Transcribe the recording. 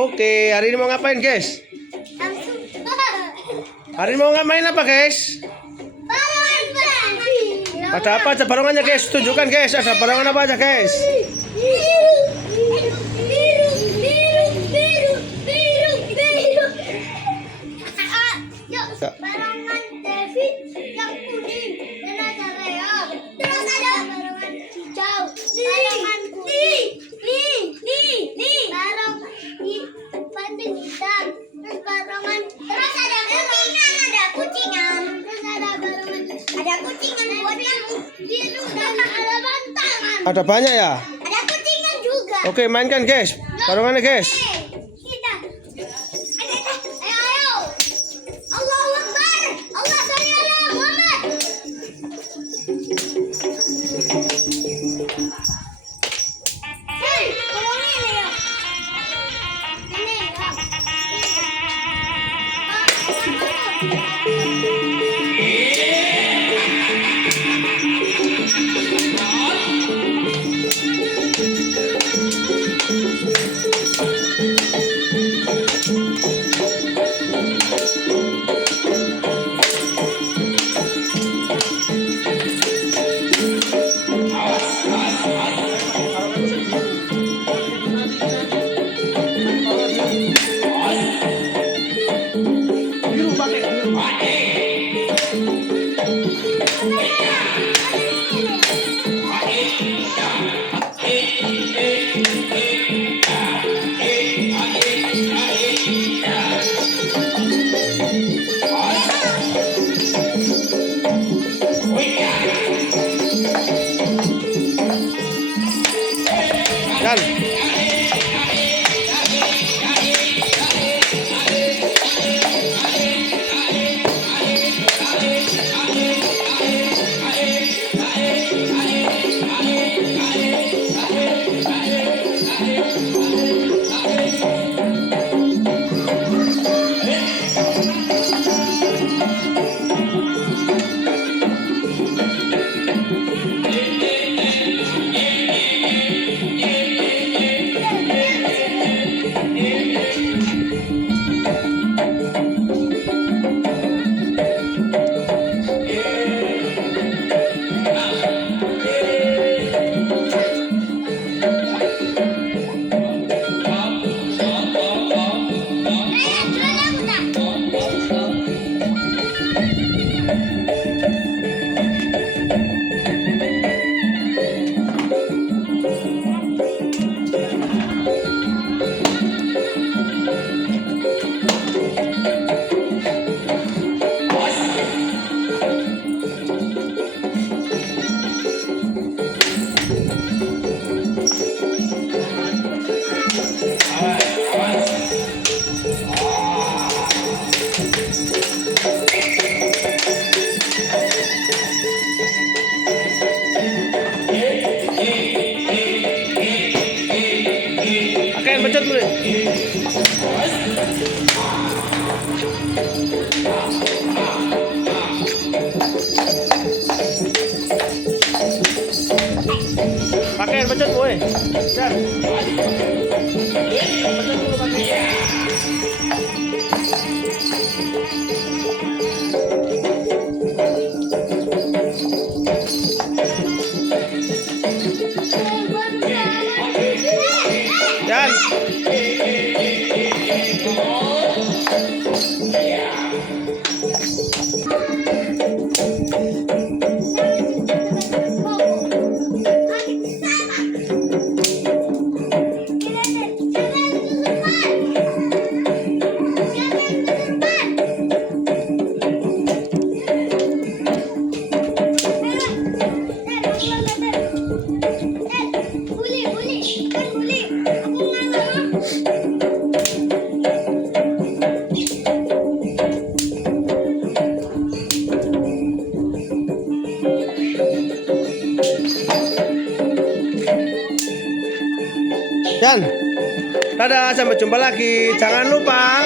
Oke, hari ini mau ngapain, guys? Hari ini mau ngapain apa, guys? Ada apa aja barongannya, guys? Tunjukkan, guys. Ada barongan apa aja, guys? Barongan David yang kuning dan ada Leo. Terus ada barongan hijau, barongan kuning, barongan banding hitam, terus barongan, terus ada kucingan, terus ada barongan, ada kucingan buat yang biru dan ada bantangan. Ada banyak ya? Ada kucingan juga. Oke, mainkan, guys. Barongannya, guys. Kita. Ayo. Allahu Akbar. Allah sholli ala Muhammad. Hei, tolong ini ya. Ini Biru pakai biru. Dan pakai pencet dulu. Pakai pencet, boy. Dan pencet dulu pakai. Dan dadah, sampai jumpa lagi. Jangan lupa